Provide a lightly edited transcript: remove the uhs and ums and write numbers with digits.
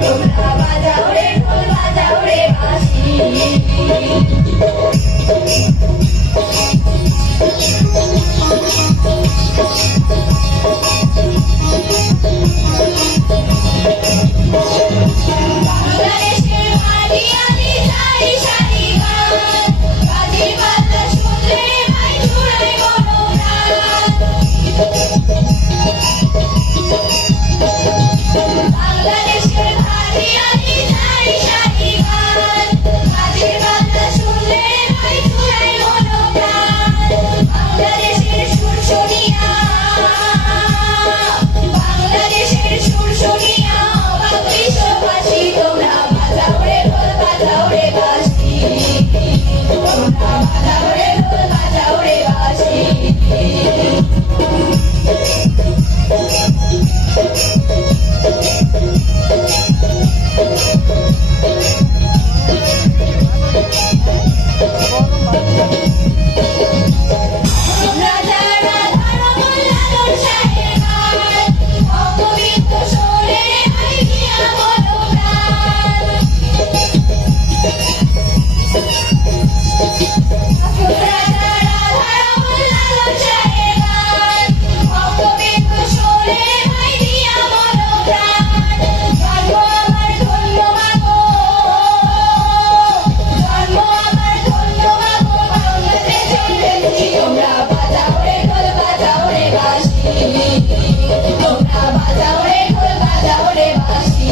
তোমরা বাজাও রে ঢোল বাজাও রে বাঁশি বাংলাদেশের মাটি আমি সারি সারি গান বাজির বাজনা শুনলে ভাই জুড়াই মনোপ্রাণ বাংলাদেশের মাটি আমি সারি সারি গান বাজির বাজনা শুনলে ভাই জুড়াই মনোপ্রাণ বাংলাদেশের সুর শুনিয়া অবাক বিশ্ববাসী তোমরা বাজাও রে ঢোল বাজাও রে বাঁশি তোমরা বাজাও রে ঢোল বাজাও রে বাঁশি তোমরা বাজাও রে ঢোল বাজাও রে বাঁশি তোমরা বাজাও রে ঢোল বাজাও রে বাঁশি